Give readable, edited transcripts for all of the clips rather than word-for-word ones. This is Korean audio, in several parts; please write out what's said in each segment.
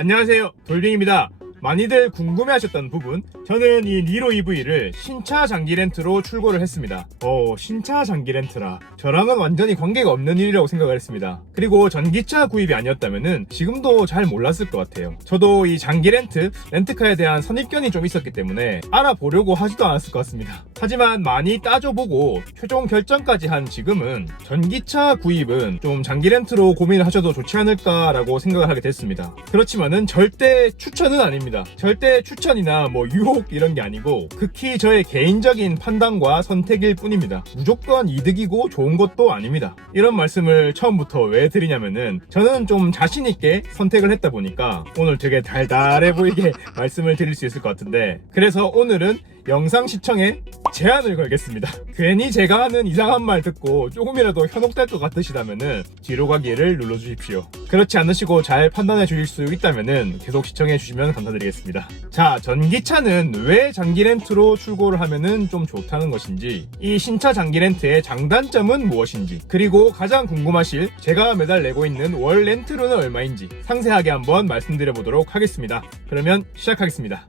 안녕하세요, 돌빙입니다. 많이들 궁금해하셨던 부분, 저는 이 니로 EV를 신차 장기 렌트로 출고를 했습니다. 신차 장기 렌트라 저랑은 완전히 관계가 없는 일이라고 생각을 했습니다. 그리고 전기차 구입이 아니었다면은 지금도 잘 몰랐을 것 같아요. 저도 이 장기 렌트카에 대한 선입견이 좀 있었기 때문에 알아보려고 하지도 않았을 것 같습니다. 하지만 많이 따져보고 최종 결정까지 한 지금은 전기차 구입은 좀 장기 렌트로 고민을 하셔도 좋지 않을까라고 생각을 하게 됐습니다. 그렇지만은 절대 추천은 아닙니다. 절대 추천이나 유혹 이런 게 아니고 극히 저의 개인적인 판단과 선택일 뿐입니다. 무조건 이득이고 좋은 것도 아닙니다. 이런 말씀을 처음부터 왜 드리냐면은 저는 좀 자신 있게 선택을 했다 보니까 오늘 되게 달달해 보이게 말씀을 드릴 수 있을 것 같은데, 그래서 오늘은 영상 시청에 제한을 걸겠습니다. 괜히 제가 하는 이상한 말 듣고 조금이라도 현혹될 것 같으시다면은 뒤로 가기를 눌러주십시오. 그렇지 않으시고 잘 판단해 주실 수 있다면은 계속 시청해 주시면 감사드리겠습니다. 자, 전기차는 왜 장기 렌트로 출고를 하면은 좀 좋다는 것인지, 이 신차 장기 렌트의 장단점은 무엇인지, 그리고 가장 궁금하실 제가 매달 내고 있는 월 렌트료는 얼마인지 상세하게 한번 말씀드려 보도록 하겠습니다. 그러면 시작하겠습니다.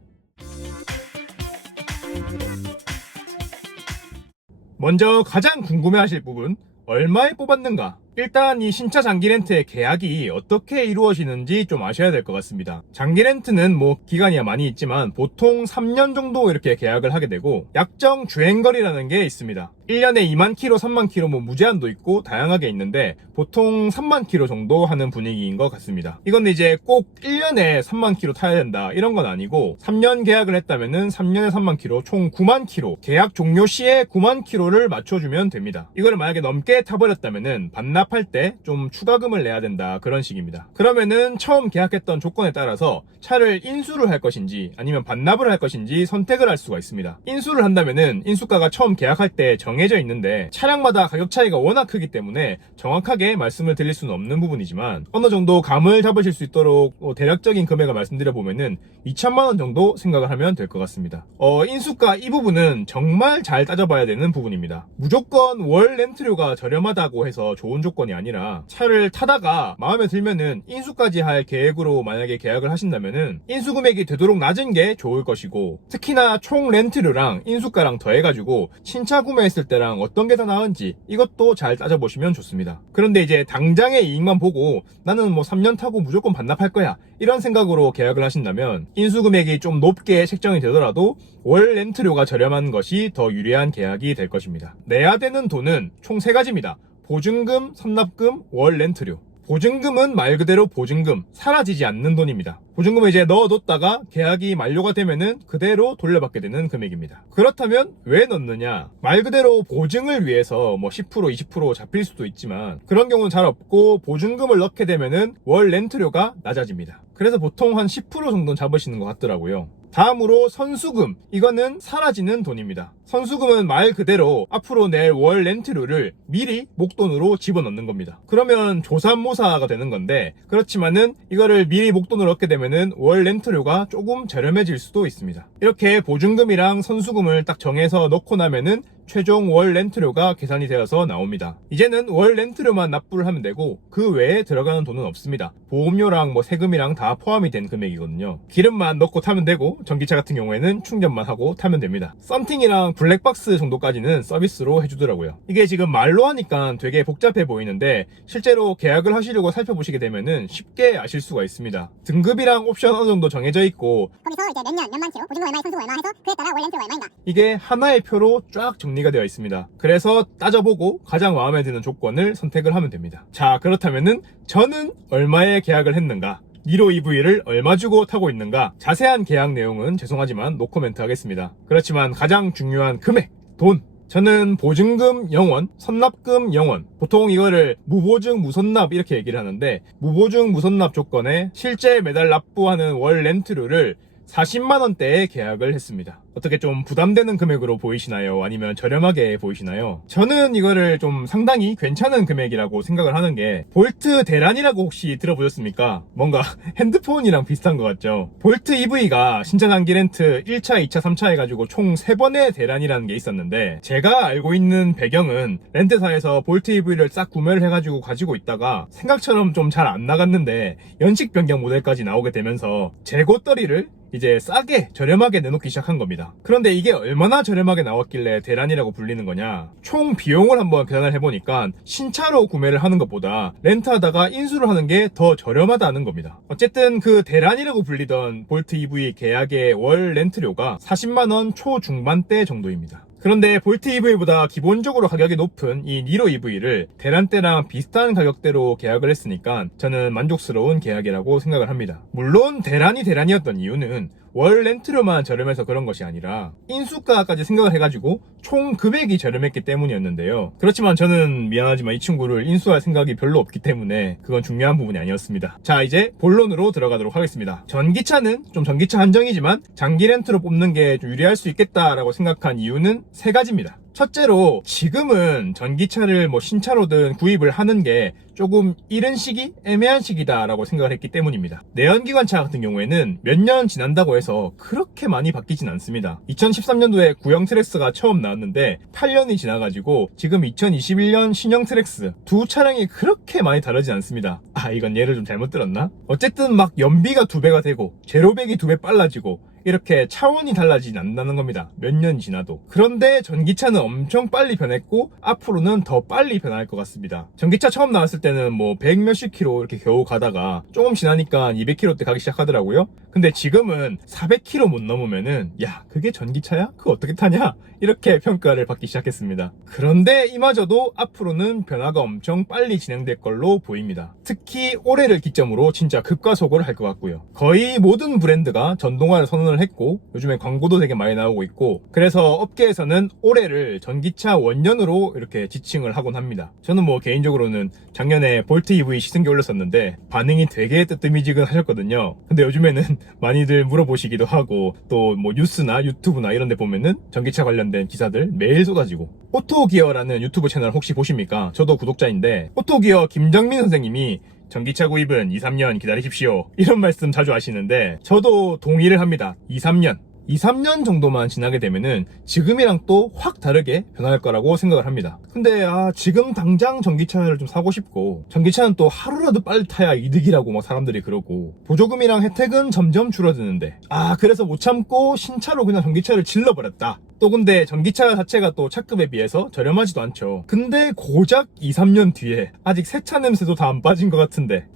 먼저 가장 궁금해하실 부분, 얼마에 뽑았는가? 일단 이 신차 장기 렌트의 계약이 어떻게 이루어지는지 좀 아셔야 될 것 같습니다. 장기 렌트는 기간이 많이 있지만 보통 3년 정도 이렇게 계약을 하게 되고, 약정 주행거리라는 게 있습니다. 1년에 2만 킬로, 3만 킬로 무제한도 있고 다양하게 있는데 보통 3만 킬로 정도 하는 분위기인 것 같습니다. 이건 이제 꼭 1년에 3만 킬로 타야 된다 이런 건 아니고, 3년 계약을 했다면은 3년에 3만 킬로, 총 9만 킬로, 계약 종료 시에 9만 킬로를 맞춰주면 됩니다. 이거를 만약에 넘게 타버렸다면은 반납할 때 좀 추가금을 내야 된다, 그런 식입니다. 그러면은 처음 계약했던 조건에 따라서 차를 인수를 할 것인지 아니면 반납을 할 것인지 선택을 할 수가 있습니다. 인수를 한다면은 인수가가 처음 계약할 때 정해져 있는데 차량마다 가격 차이가 워낙 크기 때문에 정확하게 말씀을 드릴 수는 없는 부분이지만 어느 정도 감을 잡으실 수 있도록 대략적인 금액을 말씀드려 보면은 2천만 원 정도 생각을 하면 될 것 같습니다. 인수가 이 부분은 정말 잘 따져봐야 되는 부분입니다. 무조건 월 렌트료가 저렴하다고 해서 좋은 조건이 아니라, 차를 타다가 마음에 들면은 인수까지 할 계획으로 만약에 계약을 하신다면은 인수 금액이 되도록 낮은 게 좋을 것이고, 특히나 총 렌트료랑 인수가랑 더해가지고 신차 구매했을 때랑 어떤 게 더 나은지 이것도 잘 따져보시면 좋습니다. 그런데 이제 당장의 이익만 보고 나는 3년 타고 무조건 반납할 거야 이런 생각으로 계약을 하신다면 인수 금액이 좀 높게 책정이 되더라도 월 렌트료가 저렴한 것이 더 유리한 계약이 될 것입니다. 내야 되는 돈은 총 3가지입니다. 보증금, 선납금, 월 렌트료. 보증금은 말 그대로 보증금, 사라지지 않는 돈입니다. 보증금을 이제 넣어뒀다가 계약이 만료가 되면은 그대로 돌려받게 되는 금액입니다. 그렇다면 왜 넣느냐? 말 그대로 보증을 위해서 10%, 20% 잡힐 수도 있지만 그런 경우는 잘 없고, 보증금을 넣게 되면은 월 렌트료가 낮아집니다. 그래서 보통 한 10% 정도는 잡으시는 것 같더라고요. 다음으로 선수금, 이거는 사라지는 돈입니다. 선수금은 말 그대로 앞으로 낼 월 렌트료를 미리 목돈으로 집어넣는 겁니다. 그러면 조삼모사가 되는 건데, 그렇지만은 이거를 미리 목돈으로 얻게 되면은 월 렌트료가 조금 저렴해질 수도 있습니다. 이렇게 보증금이랑 선수금을 딱 정해서 넣고 나면은 최종 월 렌트료가 계산이 되어서 나옵니다. 이제는 월 렌트료만 납부를 하면 되고 그 외에 들어가는 돈은 없습니다. 보험료랑 세금이랑 다 포함이 된 금액이거든요. 기름만 넣고 타면 되고, 전기차 같은 경우에는 충전만 하고 타면 됩니다. 썸팅이랑 블랙박스 정도까지는 서비스로 해주더라고요. 이게 지금 말로 하니까 되게 복잡해 보이는데 실제로 계약을 하시려고 살펴보시게 되면은 쉽게 아실 수가 있습니다. 등급이랑 옵션 어느 정도 정해져 있고, 거기서 이제 몇만 킬로, 보증금 얼마에 선수금 얼마 해서 그에 따라 월 렌트가 얼마인가, 이게 하나의 표로 쫙 정리가 되어 있습니다. 그래서 따져보고 가장 마음에 드는 조건을 선택을 하면 됩니다. 자, 그렇다면은 저는 얼마에 계약을 했는가, 니로 EV를 얼마 주고 타고 있는가, 자세한 계약 내용은 죄송하지만 노코멘트 하겠습니다. 그렇지만 가장 중요한 금액, 돈, 저는 보증금 0원, 선납금 0원, 보통 이거를 무보증 무선납 이렇게 얘기를 하는데, 무보증 무선납 조건에 실제 매달 납부하는 월 렌트료를 40만원대에 계약을 했습니다. 어떻게 좀 부담되는 금액으로 보이시나요? 아니면 저렴하게 보이시나요? 저는 이거를 좀 상당히 괜찮은 금액이라고 생각을 하는 게, 볼트 대란이라고 혹시 들어보셨습니까? 뭔가 핸드폰이랑 비슷한 것 같죠? 볼트 EV가 신차 장기 렌트 1차, 2차, 3차 해가지고 총 3번의 대란이라는 게 있었는데, 제가 알고 있는 배경은 렌트사에서 볼트 EV를 싹 구매를 해가지고 가지고 있다가 생각처럼 좀 잘 안 나갔는데 연식 변경 모델까지 나오게 되면서 재고떨이를 이제 싸게 저렴하게 내놓기 시작한 겁니다. 그런데 이게 얼마나 저렴하게 나왔길래 대란이라고 불리는 거냐, 총 비용을 한번 계산을 해보니까 신차로 구매를 하는 것보다 렌트하다가 인수를 하는 게 더 저렴하다는 겁니다. 어쨌든 그 대란이라고 불리던 볼트 EV 계약의 월 렌트료가 40만원 초중반대 정도입니다. 그런데 볼트 EV보다 기본적으로 가격이 높은 이 니로 EV를 대란 때랑 비슷한 가격대로 계약을 했으니까 저는 만족스러운 계약이라고 생각을 합니다. 물론 대란이었던 이유는 월 렌트료만 저렴해서 그런 것이 아니라 인수가까지 생각을 해가지고 총 금액이 저렴했기 때문이었는데요. 그렇지만 저는 미안하지만 이 친구를 인수할 생각이 별로 없기 때문에 그건 중요한 부분이 아니었습니다. 자, 이제 본론으로 들어가도록 하겠습니다. 전기차는 좀 전기차 한정이지만 장기 렌트로 뽑는 게 좀 유리할 수 있겠다라고 생각한 이유는 3가지입니다. 첫째로, 지금은 전기차를 뭐 신차로든 구입을 하는 게 조금 이른 시기, 애매한 시기다라고 생각을 했기 때문입니다. 내연기관차 같은 경우에는 몇 년 지난다고 해서 그렇게 많이 바뀌진 않습니다. 2013년도에 구형 트랙스가 처음 나왔는데 8년이 지나가지고 지금 2021년 신형 트랙스, 두 차량이 그렇게 많이 다르지 않습니다. 아, 이건 예를 좀 잘못 들었나? 어쨌든 막 연비가 2배가 되고 제로백이 2배 빨라지고 이렇게 차원이 달라지진 않는다는 겁니다. 몇 년 지나도. 그런데 전기차는 엄청 빨리 변했고 앞으로는 더 빨리 변할 것 같습니다. 전기차 처음 나왔을 때는 뭐 100 몇십 킬로 이렇게 겨우 가다가 조금 지나니까 200km대 가기 시작하더라고요. 근데 지금은 400km 못 넘으면은 야, 그게 전기차야? 그거 어떻게 타냐? 이렇게 평가를 받기 시작했습니다. 그런데 이마저도 앞으로는 변화가 엄청 빨리 진행될 걸로 보입니다. 특히 올해를 기점으로 진짜 급가속을 할 것 같고요. 거의 모든 브랜드가 전동화를 선언을 했고 요즘에 광고도 되게 많이 나오고 있고, 그래서 업계에서는 올해를 전기차 원년으로 이렇게 지칭을 하곤 합니다. 저는 뭐 개인적으로는 작년에 볼트 EV 시승기 올렸었는데 반응이 되게 뜨뜨미지근하셨거든요. 근데 요즘에는 많이들 물어보시기도 하고 또 뭐 뉴스나 유튜브나 이런 데 보면은 전기차 관련된 기사들 매일 쏟아지고. 오토기어라는 유튜브 채널 혹시 보십니까? 저도 구독자인데 오토기어 김정민 선생님이 전기차 구입은 2, 3년 기다리십시오, 이런 말씀 자주 하시는데 저도 동의를 합니다. 2, 3년 정도만 지나게 되면은 지금이랑 또 확 다르게 변할 거라고 생각을 합니다. 근데 지금 당장 전기차를 좀 사고 싶고, 전기차는 또 하루라도 빨리 타야 이득이라고 막 사람들이 그러고, 보조금이랑 혜택은 점점 줄어드는데 그래서 못 참고 신차로 그냥 전기차를 질러버렸다. 또 근데 전기차 자체가 또 차급에 비해서 저렴하지도 않죠. 근데 고작 2, 3년 뒤에 아직 새 차 냄새도 다 안 빠진 것 같은데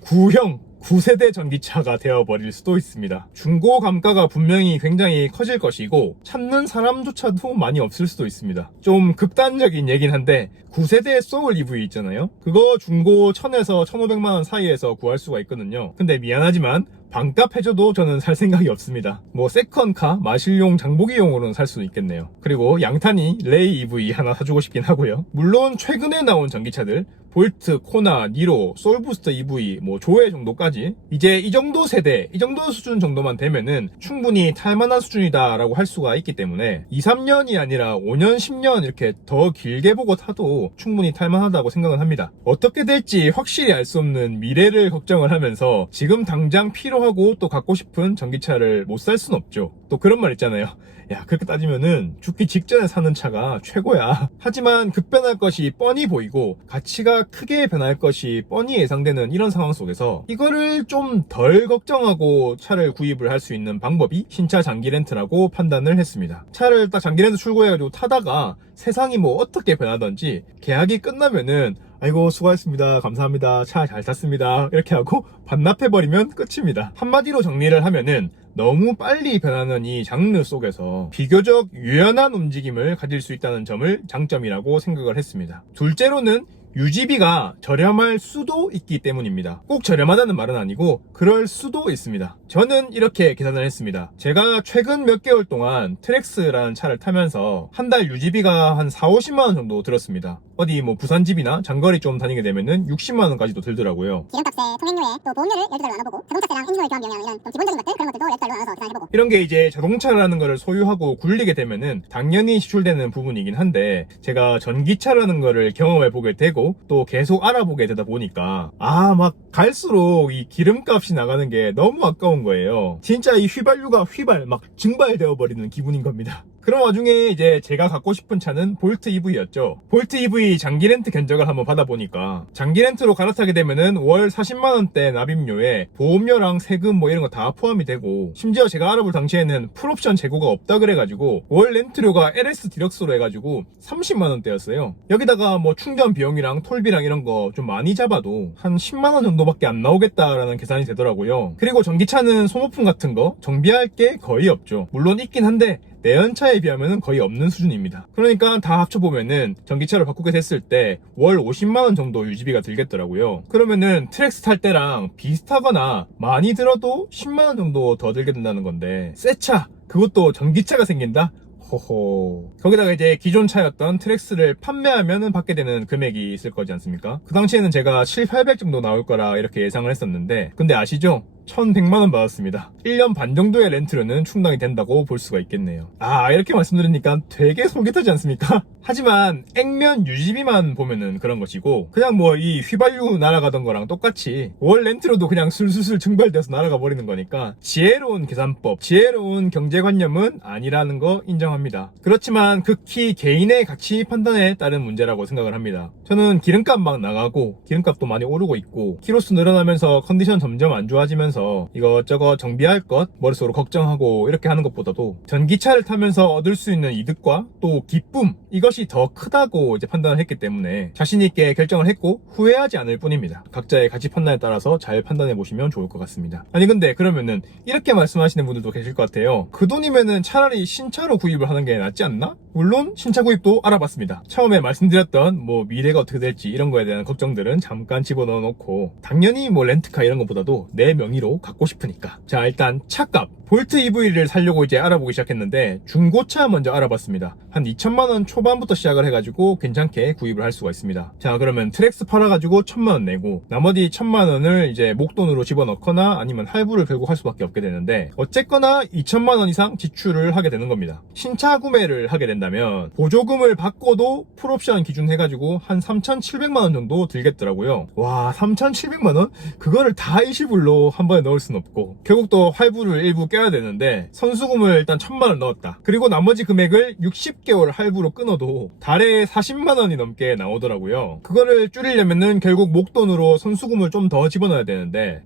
9세대 전기차가 되어버릴 수도 있습니다. 중고 감가가 분명히 굉장히 커질 것이고 찾는 사람조차도 많이 없을 수도 있습니다. 좀 극단적인 얘긴 한데 9세대 소울 EV 있잖아요. 그거 중고 1000에서 1500만원 사이에서 구할 수가 있거든요. 근데 미안하지만 반값 해줘도 저는 살 생각이 없습니다. 뭐 세컨카, 마실용, 장보기용으로는 살 수는 있겠네요. 그리고 양탄이 레이 EV 하나 사주고 싶긴 하고요. 물론 최근에 나온 전기차들 볼트, 코나, 니로, 솔부스터 EV, 뭐 조회 정도까지 이제 이 정도 세대, 이 정도 수준 정도만 되면은 충분히 탈만한 수준이다 라고 할 수가 있기 때문에 2, 3년이 아니라 5년, 10년 이렇게 더 길게 보고 타도 충분히 탈만하다고 생각은 합니다. 어떻게 될지 확실히 알 수 없는 미래를 걱정을 하면서 지금 당장 필요하고 또 갖고 싶은 전기차를 못 살 순 없죠. 또 그런 말 있잖아요. 야, 그렇게 따지면은 죽기 직전에 사는 차가 최고야. 하지만 급변할 것이 뻔히 보이고 가치가 크게 변할 것이 뻔히 예상되는 이런 상황 속에서 이거를 좀 덜 걱정하고 차를 구입을 할 수 있는 방법이 신차 장기 렌트라고 판단을 했습니다. 차를 딱 장기 렌트 출고해가지고 타다가 세상이 뭐 어떻게 변하던지 계약이 끝나면은 아이고 수고하셨습니다, 감사합니다, 차 잘 탔습니다 이렇게 하고 반납해버리면 끝입니다. 한마디로 정리를 하면은 너무 빨리 변하는 이 장르 속에서 비교적 유연한 움직임을 가질 수 있다는 점을 장점이라고 생각을 했습니다. 둘째로는 유지비가 저렴할 수도 있기 때문입니다. 꼭 저렴하다는 말은 아니고 그럴 수도 있습니다. 저는 이렇게 계산을 했습니다. 제가 최근 몇 개월 동안 트랙스라는 차를 타면서 한 달 유지비가 한 4, 50만원 정도 들었습니다. 어디 뭐 부산집이나 장거리 좀 다니게 되면은 60만원까지도 들더라고요. 기름값에 통행료에 또 보험료를 12달러 나눠보고 자동차세랑 인수월 교환 비용이랑 이런 좀 기본적인 것들 그런 것들도 12달러 나눠서 계산해보고 이런 게 이제 자동차라는 거를 소유하고 굴리게 되면은 당연히 지출되는 부분이긴 한데 제가 전기차라는 거를 경험해 보게 되고 또 계속 알아보게 되다 보니까 막 갈수록 이 기름값이 나가는 게 너무 아까운 거예요. 진짜 이 휘발유가 막 증발되어 버리는 기분인 겁니다. 그런 와중에 이제 제가 갖고 싶은 차는 볼트 EV였죠. 볼트 EV 장기 렌트 견적을 한번 받아보니까 장기 렌트로 갈아타게 되면은 월 40만원대 납입료에 보험료랑 세금 뭐 이런 거 다 포함이 되고 심지어 제가 알아볼 당시에는 풀옵션 재고가 없다 그래가지고 월 렌트료가 LS 디럭스로 해가지고 30만원대였어요. 여기다가 뭐 충전 비용이랑 톨비랑 이런 거 좀 많이 잡아도 한 10만원 정도밖에 안 나오겠다라는 계산이 되더라고요. 그리고 전기차는 소모품 같은 거 정비할 게 거의 없죠. 물론 있긴 한데 내연차에 비하면 거의 없는 수준입니다. 그러니까 다 합쳐보면은 전기차를 바꾸게 됐을 때 월 50만원 정도 유지비가 들겠더라고요. 그러면은 트랙스 탈 때랑 비슷하거나 많이 들어도 10만원 정도 더 들게 된다는 건데 새 차, 그것도 전기차가 생긴다? 호호. 거기다가 이제 기존 차였던 트랙스를 판매하면은 받게 되는 금액이 있을 거지 않습니까? 그 당시에는 제가 7,800 정도 나올 거라 이렇게 예상을 했었는데 근데 아시죠? 1,100만원 받았습니다. 1년 반 정도의 렌트료는 충당이 된다고 볼 수가 있겠네요. 이렇게 말씀드리니까 되게 속이 타지 않습니까? 하지만 액면 유지비만 보면은 그런 것이고 그냥 뭐 이 휘발유 날아가던 거랑 똑같이 월 렌트료도 그냥 술술술 증발돼서 날아가 버리는 거니까 지혜로운 계산법, 지혜로운 경제관념은 아니라는 거 인정합니다. 그렇지만 극히 개인의 가치 판단에 따른 문제라고 생각을 합니다. 저는 기름값 막 나가고 기름값도 많이 오르고 있고 키로수 늘어나면서 컨디션 점점 안 좋아지면서 이것저것 정비할 것 머릿속으로 걱정하고 이렇게 하는 것보다도 전기차를 타면서 얻을 수 있는 이득과 또 기쁨, 이것이 더 크다고 이제 판단을 했기 때문에 자신 있게 결정을 했고 후회하지 않을 뿐입니다. 각자의 가치 판단에 따라서 잘 판단해 보시면 좋을 것 같습니다. 아니 근데 그러면은 이렇게 말씀하시는 분들도 계실 것 같아요. 그 돈이면은 차라리 신차로 구입을 하는 게 낫지 않나? 물론 신차 구입도 알아봤습니다. 처음에 말씀드렸던 뭐 미래가 어떻게 될지 이런 거에 대한 걱정들은 잠깐 집어넣어 놓고 당연히 뭐 렌트카 이런 것보다도 내 명의로 갖고 싶으니까 자 일단 차값 볼트 EV를 사려고 이제 알아보기 시작했는데 중고차 먼저 알아봤습니다. 한 2천만원 초반부터 시작을 해가지고 괜찮게 구입을 할 수가 있습니다. 자 그러면 트랙스 팔아가지고 1,000만원 내고 나머지 1,000만원을 이제 목돈으로 집어넣거나 아니면 할부를 결국 할 수밖에 없게 되는데 어쨌거나 2천만원 이상 지출을 하게 되는 겁니다. 신차 구매를 하게 된다면 보조금을 받고도 풀옵션 기준 해가지고 한 3,700만원 정도 들겠더라고요. 와 3,700만원? 그거를 다 일시불로 한 번에 넣을 순 없고 결국 또 할부를 일부 껴야 되는데 선수금을 일단 1,000만원 넣었다. 그리고 나머지 금액을 60개월 할부로 끊어도 달에 40만원이 넘게 나오더라고요. 그거를 줄이려면은 결국 목돈으로 선수금을 좀 더 집어넣어야 되는데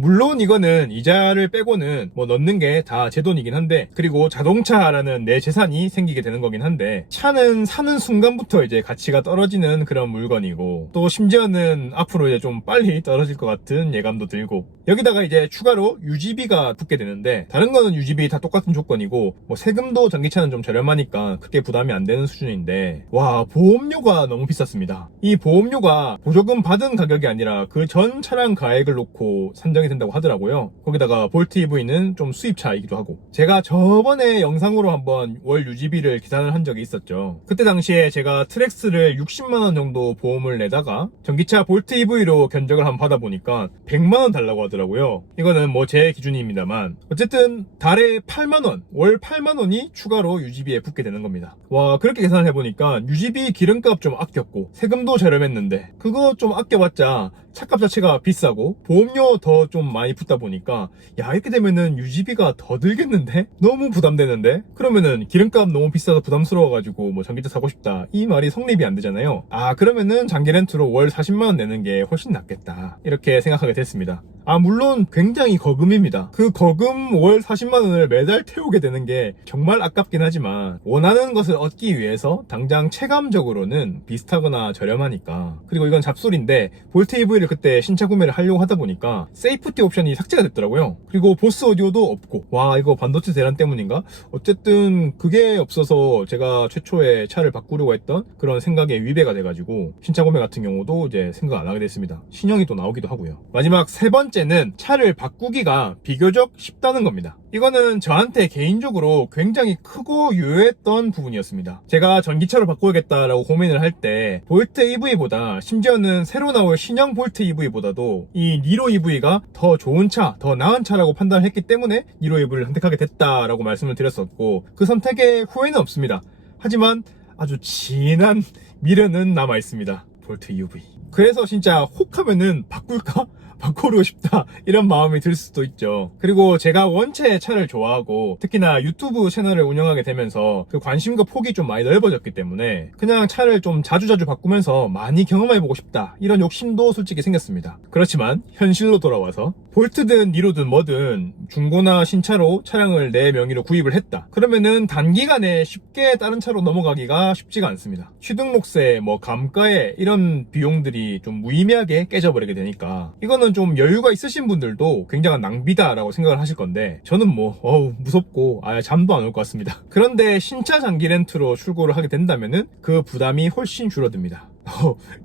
물론 이거는 이자를 빼고는 뭐 넣는 게 다 제 돈이긴 한데 그리고 자동차라는 내 재산이 생기게 되는 거긴 한데 차는 사는 순간부터 이제 가치가 떨어지는 그런 물건이고 또 심지어는 앞으로 이제 좀 빨리 떨어질 것 같은 예감도 들고 여기다가 이제 추가로 유지비가 붙게 되는데 다른 거는 유지비 다 똑같은 조건이고 뭐 세금도 전기차는 좀 저렴하니까 크게 부담이 안 되는 수준인데 와 보험료가 너무 비쌌습니다. 이 보험료가 보조금 받은 가격이 아니라 그 전 차량 가액을 놓고 산정이 된다고 하더라고요. 거기다가 볼트 EV는 좀 수입차이기도 하고 제가 저번에 영상으로 한번 월 유지비를 계산을 한 적이 있었죠. 그때 당시에 제가 트랙스를 60만원 정도 보험을 내다가 전기차 볼트 EV로 견적을 한번 받아보니까 100만원 달라고 하더라고요. 이거는 뭐 제 기준입니다만 어쨌든 달에 8만원, 월 8만원이 추가로 유지비에 붙게 되는 겁니다. 와 그렇게 계산을 해보니까 유지비 기름값 좀 아꼈고 세금도 저렴했는데 그거 좀 아껴봤자 차값 자체가 비싸고 보험료 더 좀 많이 붙다 보니까 야 이렇게 되면은 유지비가 더 들겠는데? 너무 부담되는데? 그러면은 기름값 너무 비싸서 부담스러워가지고 뭐 전기차 사고 싶다 이 말이 성립이 안 되잖아요. 그러면은 장기 렌트로 월 40만원 내는 게 훨씬 낫겠다 이렇게 생각하게 됐습니다. 물론 굉장히 거금입니다. 그 거금 월 40만원을 매달 태우게 되는 게 정말 아깝긴 하지만 원하는 것을 얻기 위해서 당장 체감적으로는 비슷하거나 저렴하니까 그리고 이건 잡술인데 볼트 EV를 그때 신차 구매를 하려고 하다 보니까 세이프티 옵션이 삭제가 됐더라고요. 그리고 보스 오디오도 없고 와 이거 반도체 대란 때문인가? 어쨌든 그게 없어서 제가 최초에 차를 바꾸려고 했던 그런 생각에 위배가 돼가지고 신차 구매 같은 경우도 이제 생각 안 하게 됐습니다. 신형이 또 나오기도 하고요. 마지막 세 번째는 차를 바꾸기가 비교적 쉽다는 겁니다. 이거는 저한테 개인적으로 굉장히 크고 유효했던 부분이었습니다. 제가 전기차로 바꿔야겠다라고 고민을 할 때 볼트 EV보다, 심지어는 새로 나올 신형 볼트 EV보다도 이 니로 EV가 더 좋은 차, 더 나은 차라고 판단을 했기 때문에 니로 EV를 선택하게 됐다라고 말씀을 드렸었고, 그 선택에 후회는 없습니다. 하지만 아주 진한 미련은 남아 있습니다. 볼트 EV. 그래서 진짜 혹하면은 바꿀까? 바꾸고 싶다, 이런 마음이 들 수도 있죠. 그리고 제가 원체 차를 좋아하고 특히나 유튜브 채널을 운영하게 되면서 그 관심과 폭이 좀 많이 넓어졌기 때문에 그냥 차를 좀 자주자주 바꾸면서 많이 경험해보고 싶다, 이런 욕심도 솔직히 생겼습니다. 그렇지만 현실로 돌아와서 볼트든 니로든 뭐든 중고나 신차로 차량을 내 명의로 구입을 했다, 그러면은 단기간에 쉽게 다른 차로 넘어가기가 쉽지가 않습니다. 취등록세, 뭐 감가에 이런 비용들이 좀 무의미하게 깨져버리게 되니까 이거는 좀 여유가 있으신 분들도 굉장한 낭비다라고 생각을 하실 건데, 저는 뭐 무섭고 아예 잠도 안 올 것 같습니다. 그런데 신차 장기 렌트로 출고를 하게 된다면은 그 부담이 훨씬 줄어듭니다.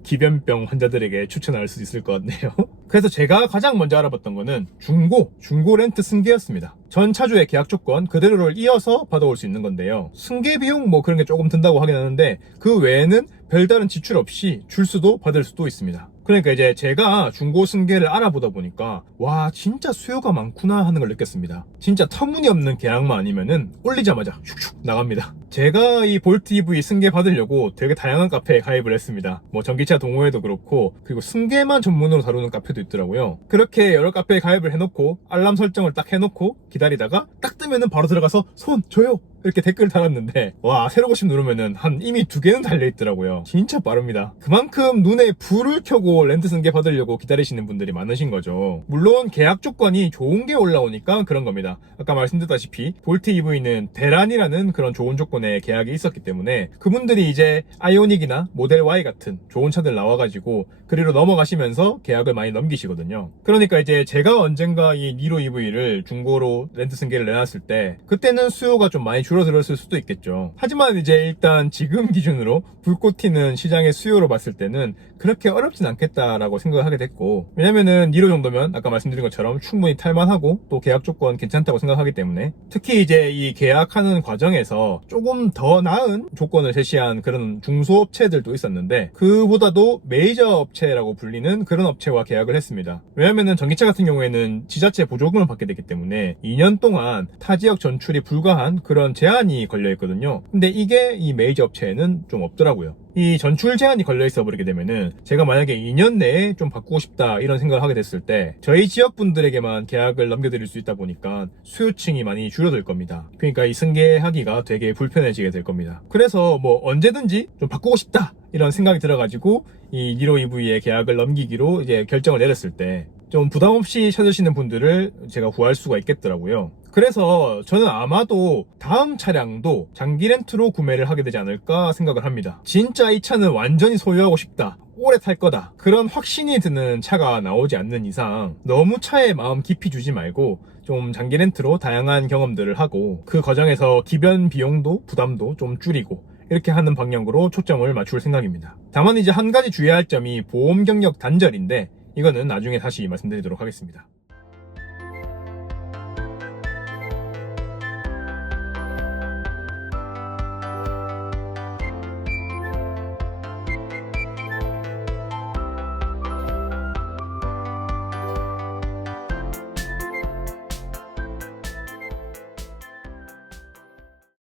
기변병 환자들에게 추천할 수 있을 것 같네요. 그래서 제가 가장 먼저 알아봤던 거는 중고 렌트 승계였습니다. 전 차주의 계약 조건 그대로를 이어서 받아올 수 있는 건데요. 승계 비용 뭐 그런 게 조금 든다고 하긴 하는데 그 외에는 별다른 지출 없이 줄 수도 받을 수도 있습니다. 그러니까 이제 제가 중고 승계를 알아보다 보니까 와, 진짜 수요가 많구나 하는 걸 느꼈습니다. 진짜 터무니없는 계약만 아니면은 올리자마자 슉슉 나갑니다. 제가 이 볼트 EV 승계 받으려고 되게 다양한 카페에 가입을 했습니다. 뭐 전기차 동호회도 그렇고, 그리고 승계만 전문으로 다루는 카페도 있더라고요. 그렇게 여러 카페에 가입을 해놓고 알람 설정을 딱 해놓고 기다리다가 딱 뜨면은 바로 들어가서 손 줘요, 이렇게 댓글 달았는데, 와, 새로 고심 누르면은 이미 2개는 달려있더라고요. 진짜 빠릅니다. 그만큼 눈에 불을 켜고 렌트 승계 받으려고 기다리시는 분들이 많으신 거죠. 물론 계약 조건이 좋은 게 올라오니까 그런 겁니다. 아까 말씀드렸다시피 볼트 EV는 대란이라는 그런 좋은 조건의 계약이 있었기 때문에 그분들이 이제 아이오닉이나 모델 Y 같은 좋은 차들 나와가지고 그리로 넘어가시면서 계약을 많이 넘기시거든요. 그러니까 이제 제가 언젠가 이 니로 EV를 중고로 렌트 승계를 내놨을 때 그때는 수요가 좀 많이 줄어들었을 수도 있겠죠. 하지만 이제 일단 지금 기준으로 불꽃 튀는 시장의 수요로 봤을 때는 그렇게 어렵진 않겠다라고 생각을 하게 됐고, 왜냐면은 니로 정도면 아까 말씀드린 것처럼 충분히 탈만하고 또 계약 조건 괜찮다고 생각하기 때문에, 특히 이제 이 계약하는 과정에서 조금 더 나은 조건을 제시한 그런 중소업체들도 있었는데 그보다도 메이저 업체라고 불리는 그런 업체와 계약을 했습니다. 왜냐면은 전기차 같은 경우에는 지자체 보조금을 받게 되기 때문에 2년 동안 타 지역 전출이 불가한 그런 제한이 걸려 있거든요. 근데 이게 이 메이저 업체에는 좀 없더라고요. 이 전출 제한이 걸려 있어 버리게 되면은 제가 만약에 2년 내에 좀 바꾸고 싶다 이런 생각을 하게 됐을 때 저희 지역 분들에게만 계약을 넘겨드릴 수 있다 보니까 수요층이 많이 줄어들 겁니다. 그러니까 이 승계하기가 되게 불편해지게 될 겁니다. 그래서 뭐 언제든지 좀 바꾸고 싶다 이런 생각이 들어가지고 이 니로 EV의 계약을 넘기기로 이제 결정을 내렸을 때 좀 부담 없이 찾으시는 분들을 제가 구할 수가 있겠더라고요. 그래서 저는 아마도 다음 차량도 장기 렌트로 구매를 하게 되지 않을까 생각을 합니다. 진짜 이 차는 완전히 소유하고 싶다, 오래 탈 거다, 그런 확신이 드는 차가 나오지 않는 이상 너무 차에 마음 깊이 주지 말고 좀 장기 렌트로 다양한 경험들을 하고 그 과정에서 기변 비용도 부담도 좀 줄이고 이렇게 하는 방향으로 초점을 맞출 생각입니다. 다만 이제 한 가지 주의할 점이 보험 경력 단절인데 이거는 나중에 다시 말씀드리도록 하겠습니다.